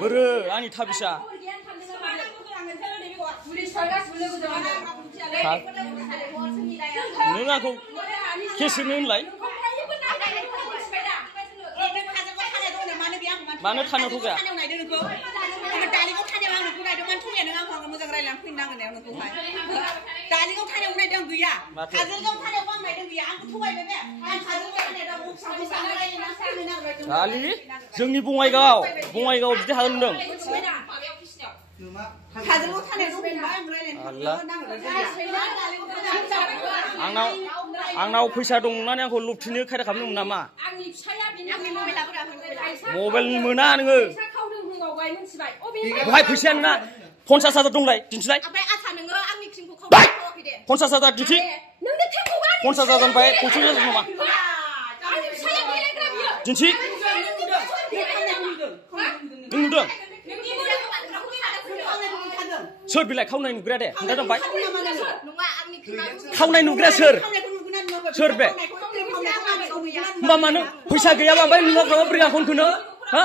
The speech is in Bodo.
बोरो आंनि थाबिसा नों आंखौ केसेनो होनलाय मानो थानायावथ' गैया दालि जोंनि बङाइगाव बिदि हागोन होनदों आंनाव फैसा दं होननानै आंखौ लुबथिनो खायदा खालामदोंमोन नामा मबाइल मोना नोङो बहाय फैसाया नोंना 50,000 दंलाय दिन्थिलाय 50,000 दिन्थि 50,000 ओमफ्राय 50,000 नामा दिन्थि नों नुदों सोर बिलाय खावनाय नुग्राया दे खोन्थादों ओमफ्राय खावनाय नुग्राया सोर बे होमबा मानो फैसा गैयाबा ओमफ्राय नोंनाव बोरै आंखौनो खोनो हा